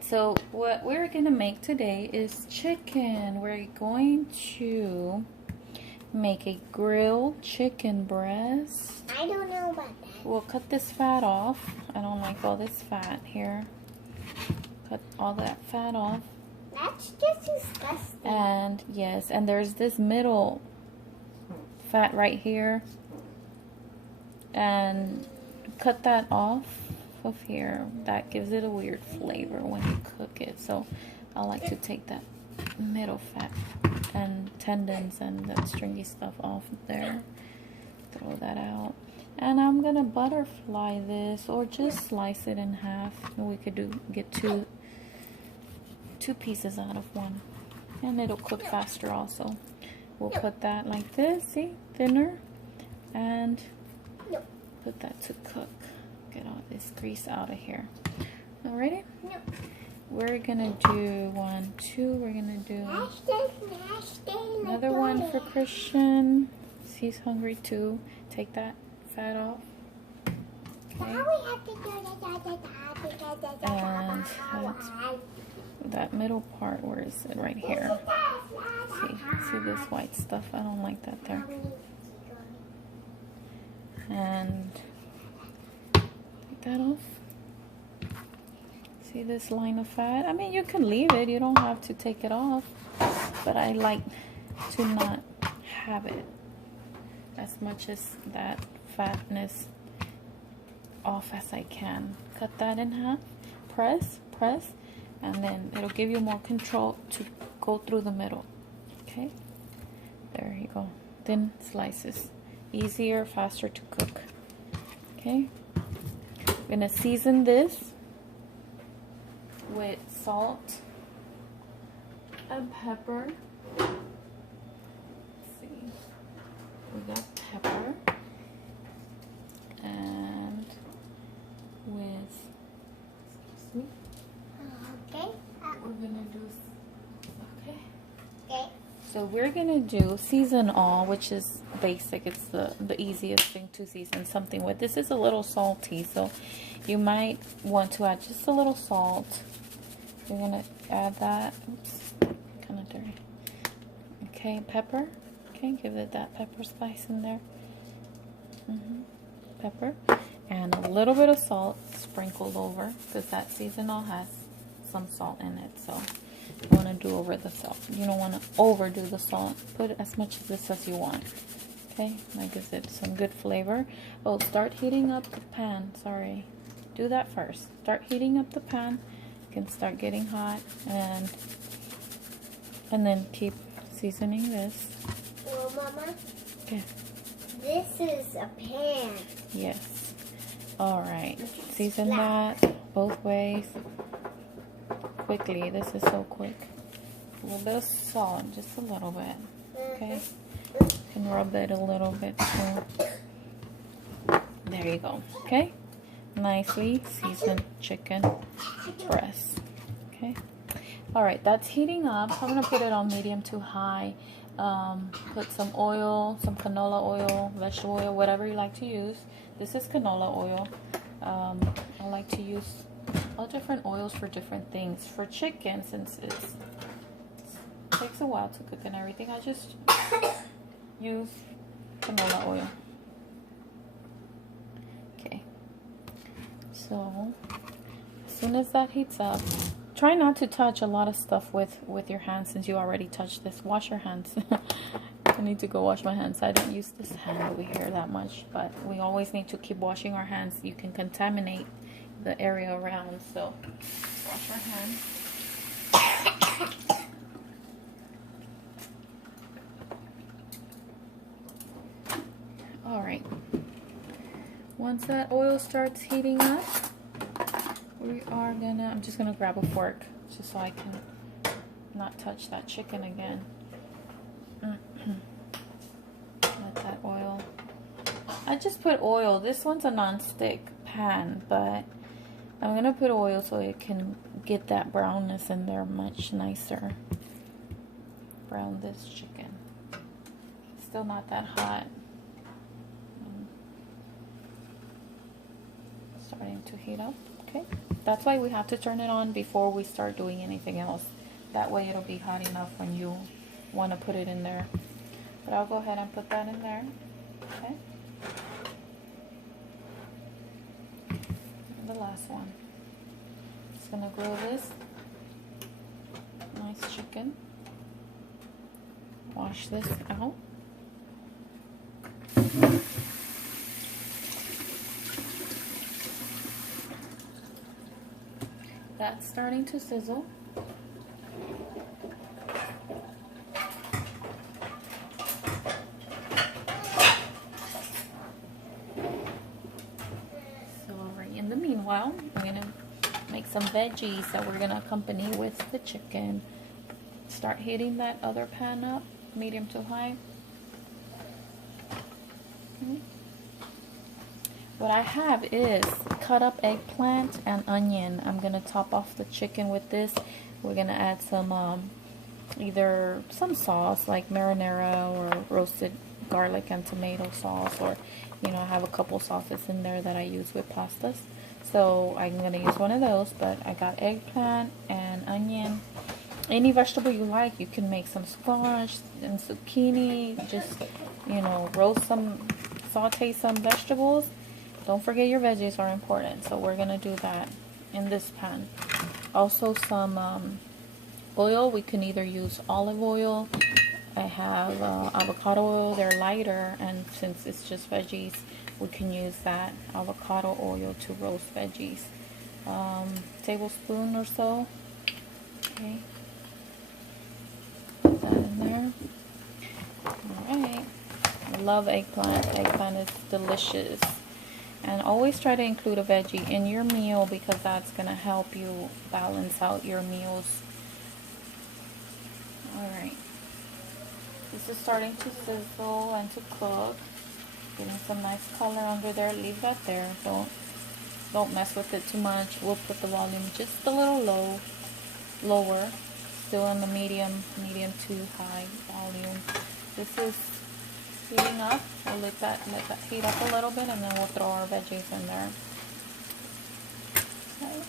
Alright, so what we're gonna make today is chicken. We're going to make a grilled chicken breast. I don't know about that. We'll cut this fat off. I don't like all this fat here. Cut all that fat off. That's just disgusting. And yes, and there's this middle fat right here. And cut that off of here. That gives it a weird flavor when you cook it. So I like to take that middle fat and tendons and that stringy stuff off there. Throw that out. And I'm gonna butterfly this or just slice it in half. We could get two pieces out of one. And it'll cook faster also. We'll put that like this, see? Thinner. And put that to cook. Get all this grease out of here. Alrighty? Yep. We're gonna do 1, 2. We're gonna do another one for Christian. He's hungry too. Take that fat off. Okay. And that middle part, where is it? Right here. See this white stuff? I don't like that there. And take that off. See this line of fat? I mean, you can leave it. You don't have to take it off. But I like to not have it as much as that fatness off as I can. Cut that in half. Press. And then it'll give you more control to go through the middle. Okay? There you go. Thin slices. Easier, faster to cook. Okay? I'm gonna season this with salt and pepper. Let's see. We got pepper and with, excuse me. Okay. We're gonna do, okay. Okay. So we're gonna do season all, which is basic. It's the easiest thing to season something with. This is a little salty, so you might want to add just a little salt. You're gonna add that. Oops, kind of dirty. Okay, pepper. Okay, give it that pepper spice in there. Pepper and a little bit of salt sprinkled over, because that season all has some salt in it. So you want to do over the salt. You don't want to overdo the salt. Put as much of this as you want. Okay, that gives it some good flavor. Oh, start heating up the pan. Sorry, do that first. Start heating up the pan. It can start getting hot, and then keep seasoning this. Well, Mama. Okay. This is a pan. Yes. All right. Season that both ways. Quickly. This is so quick. A little bit of salt, just a little bit. Okay. You can rub it a little bit too. There you go. Okay. Nicely seasoned chicken breast. Okay. All right. That's heating up. I'm gonna put it on medium to high. Put some oil, some canola oil, vegetable oil, whatever you like to use. This is canola oil. I like to use all different oils for different things. For chicken, since it takes a while to cook and everything, I just use canola oil. Okay. So as soon as that heats up, try not to touch a lot of stuff with your hands, since you already touched this. Wash your hands. I need to go wash my hands. I don't use this hand over here that much, but we always need to keep washing our hands. You can contaminate the area around, so wash our hands. All right. Once that oil starts heating up, I'm just gonna grab a fork just so I can not touch that chicken again. Let that oil. I just put oil. This one's a non-stick pan, but I'm gonna put oil so it can get that brownness in there much nicer. Brown this chicken. Still not that hot. Starting to heat up. Okay, that's why we have to turn it on before we start doing anything else. That way it'll be hot enough when you want to put it in there. But I'll go ahead and put that in there. Okay. And the last one. Just gonna grill this nice chicken. Wash this out. That's starting to sizzle. So right in the meanwhile, I'm gonna make some veggies that we're gonna accompany with the chicken. Start heating that other pan up, medium to high. What I have is cut up eggplant and onion. I'm gonna top off the chicken with this. We're gonna add some either some sauce like marinara or roasted garlic and tomato sauce, or you know, I have a couple sauces in there that I use with pastas. So I'm gonna use one of those, but I got eggplant and onion. Any vegetable you like, you can make some squash and zucchini. Just, you know, roast some, saute some vegetables. Don't forget your veggies are important, so we're gonna do that in this pan. Also some oil. We can either use olive oil. I have avocado oil. They're lighter, and since it's just veggies, we can use that avocado oil to roast veggies. Tablespoon or so. Okay. Put that in there. Alright. I love eggplant. Eggplant is delicious. And always try to include a veggie in your meal because that's going to help you balance out your meals. Alright. This is starting to sizzle and to cook. Getting some nice color under there. Leave that there. Don't mess with it too much. We'll put the volume just a little lower. Still in the medium to high volume. This is heating up. We'll let that heat up a little bit, and then we'll throw our veggies in there. Okay.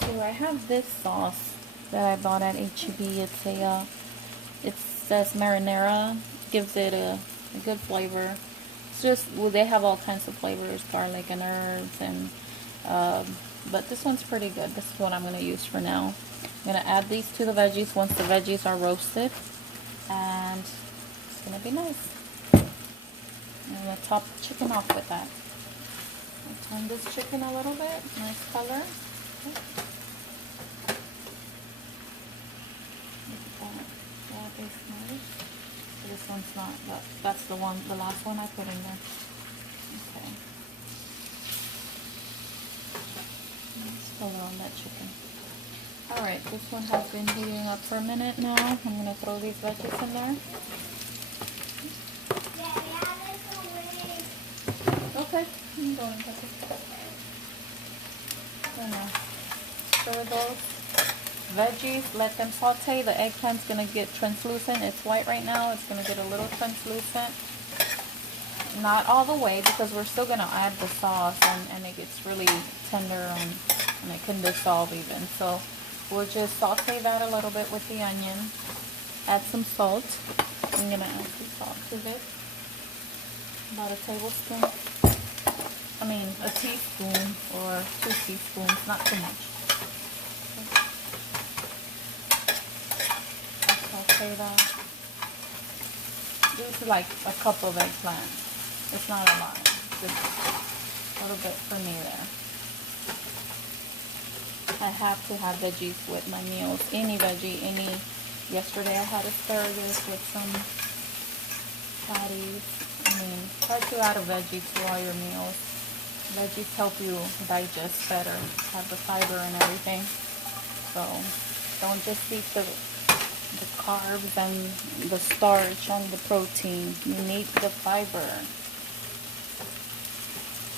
So I have this sauce that I bought at HEB. It's it says marinara, gives it a good flavor. It's just, well, they have all kinds of flavors, garlic and herbs, and but this one's pretty good. This is what I'm going to use for now. I'm going to add these to the veggies once the veggies are roasted, and it's going to be nice. I'm going to top the chicken off with that. I'll turn this chicken a little bit. Nice color. Okay. That is nice. So this one's not, that's the last one I put in there. Okay. Nice color on that chicken. Alright, this one has been heating up for a minute now. I'm going to throw these veggies in there. Okay, I'm going to put it. Stir those veggies, let them saute. The eggplant's going to get translucent. It's white right now. It's going to get a little translucent. Not all the way, because we're still going to add the sauce, and it gets really tender, and it can dissolve even. So we'll just saute that a little bit with the onion. Add some salt. I'm going to add some salt to this. About a tablespoon. I mean, a teaspoon or 2 teaspoons, not too much. Saute that. This is like a cup of eggplant. It's not a lot. Just a little bit for me there. I have to have veggies with my meals. Any veggie, yesterday I had asparagus with some patties. I mean, try to add a veggie to all your meals. Veggies help you digest better, have the fiber and everything. So don't just eat the carbs and the starch and the protein. You need the fiber.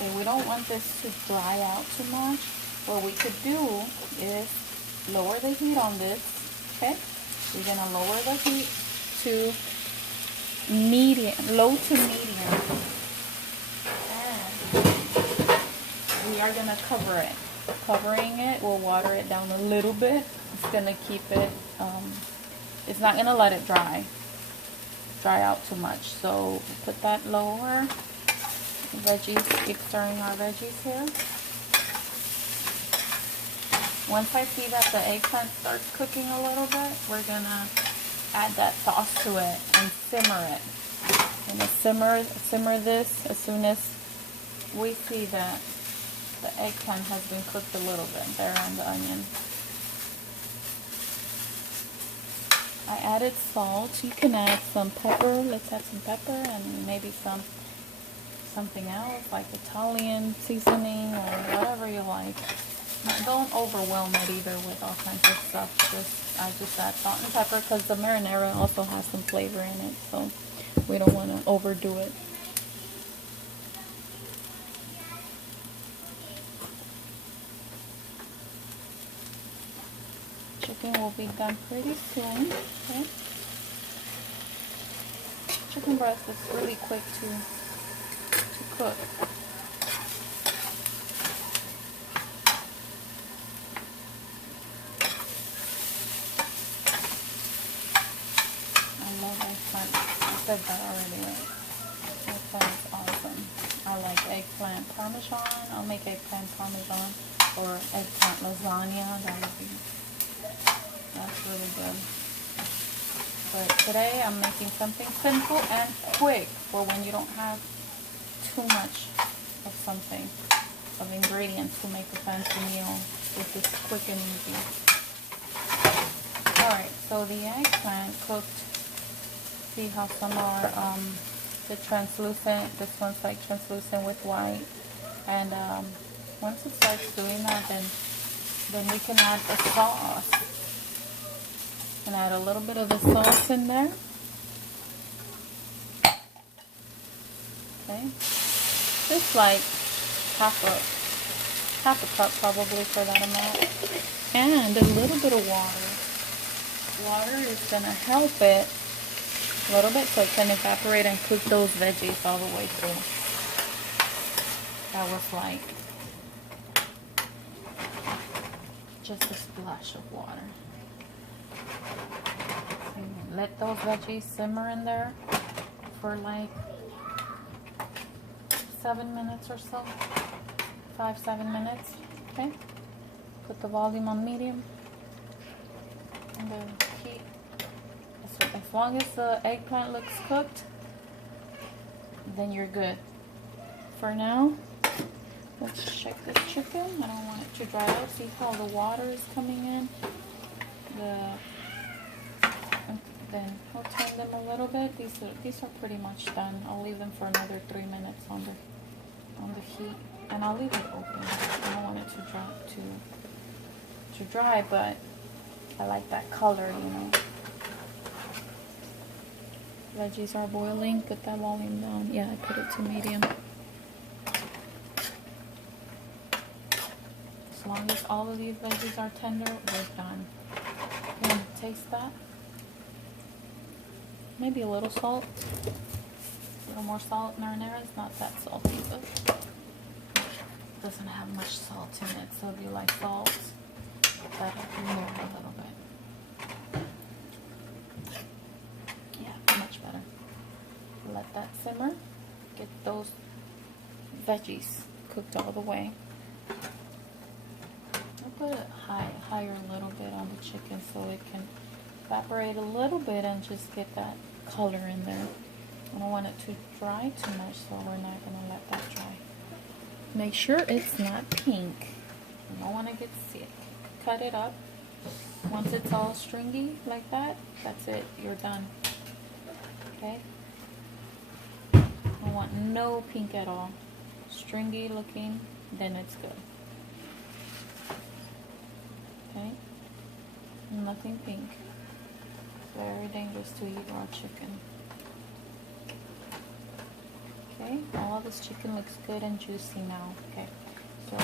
Okay, we don't want this to dry out too much. What we could do is lower the heat on this, okay? We're gonna lower the heat to medium, low to medium. And we are gonna cover it. Covering it, we'll water it down a little bit. It's gonna keep it, it's not gonna let it dry out too much. So put that lower. Veggies, keep stirring our veggies here. Once I see that the eggplant starts cooking a little bit, we're gonna add that sauce to it and simmer it. I'm gonna simmer this as soon as we see that the eggplant has been cooked a little bit there on the onion. I added salt. You can add some pepper. Let's add some pepper and maybe something else like Italian seasoning or whatever you like. Don't overwhelm it either with all kinds of stuff. I just add salt and pepper because the marinara also has some flavor in it, so we don't want to overdo it. Chicken will be done pretty soon. Okay. Chicken breast is really quick to cook. I love eggplant. I said that already, right? Eggplant is awesome. I like eggplant parmesan. I'll make eggplant parmesan or eggplant lasagna. That's really good. But today I'm making something simple and quick for when you don't have too much of something, of ingredients to make a fancy meal. This is quick and easy. Alright, so the eggplant cooked. See how some are the translucent, this one's like translucent with white. And once it starts doing that, then we can add the sauce. And add a little bit of the sauce in there. Okay. Just like half a cup probably for that amount. And a little bit of water. Water is gonna help it a little bit so it can evaporate and cook those veggies all the way through. That was like just a splash of water. Let those veggies simmer in there for like 7 minutes or so. 5-7 minutes. Okay. Put the volume on medium. And the heat. So as long as the eggplant looks cooked, then you're good. For now, let's check this chicken. I don't want it to dry out. See how the water is coming in? Then I'll turn them a little bit. These are pretty much done. I'll leave them for another 3 minutes on the heat, and I'll leave it open. I don't want it to dry, but I like that color, you know. Veggies are boiling. Put that volume down. Yeah, I put it to medium. As long as all of these veggies are tender, we're done. You want to taste that? Maybe a little salt. A little more salt. Marinara is not that salty, but it doesn't have much salt in it. So if you like salt, that remove a little bit. Yeah, much better. Let that simmer. Get those veggies cooked all the way. I'll put it higher a little bit on the chicken so it can evaporate a little bit and just get that color in there. I don't want it to dry too much, so we're not going to let that dry. Make sure it's not pink. You don't want to get sick. Cut it up. Once it's all stringy like that, that's it. You're done. Okay? I want no pink at all. Stringy looking, then it's good. Okay? Nothing pink. Very dangerous to eat raw chicken. Okay, all this chicken looks good and juicy now. Okay, so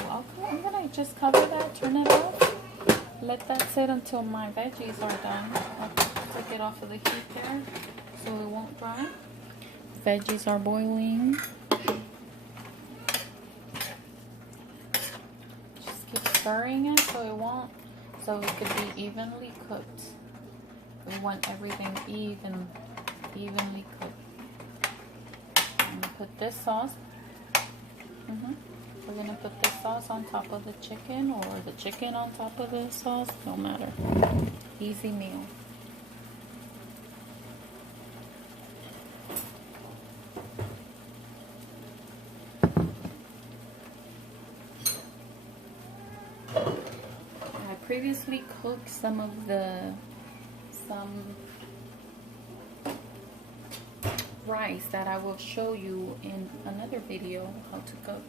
I'm gonna just cover that, turn it off, let that sit until my veggies are done. I'll take it off of the heat there so it won't dry. Veggies are boiling. Just keep stirring it so it could be evenly cooked. We want everything evenly cooked. I'm gonna put this sauce. We're gonna put this sauce on top of the chicken, or the chicken on top of the sauce, no matter. Easy meal. I previously cooked some rice that I will show you in another video how to cook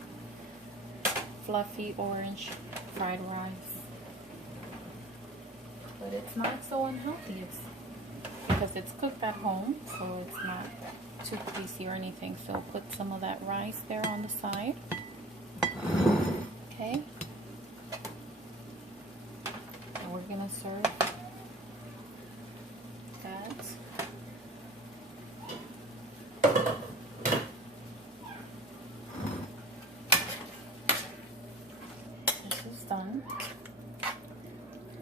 fluffy orange fried rice, but it's not so unhealthy. It's because it's cooked at home, so it's not too greasy or anything. So put some of that rice there on the side. Okay, and we're gonna serve that. Done.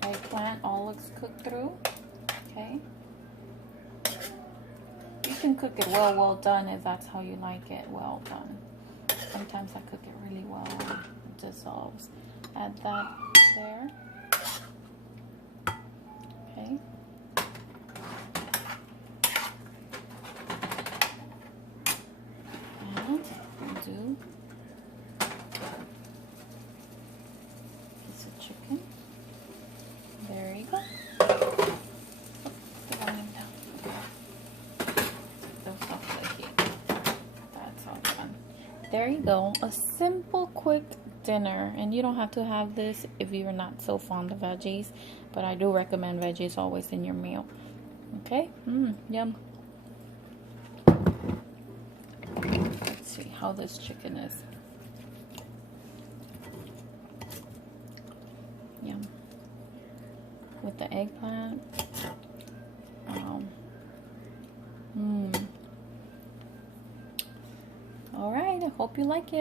Eggplant all looks cooked through. Okay. You can cook it well done if that's how you like it. Well done. Sometimes I cook it really well and it dissolves. Add that there. Okay. And we'll do chicken. There you go. That's all done. There you go. A simple, quick dinner. And you don't have to have this if you're not so fond of veggies. But I do recommend veggies always in your meal. Okay? Yum. Let's see how this chicken is. Yum. With the eggplant. Alright, I hope you like it.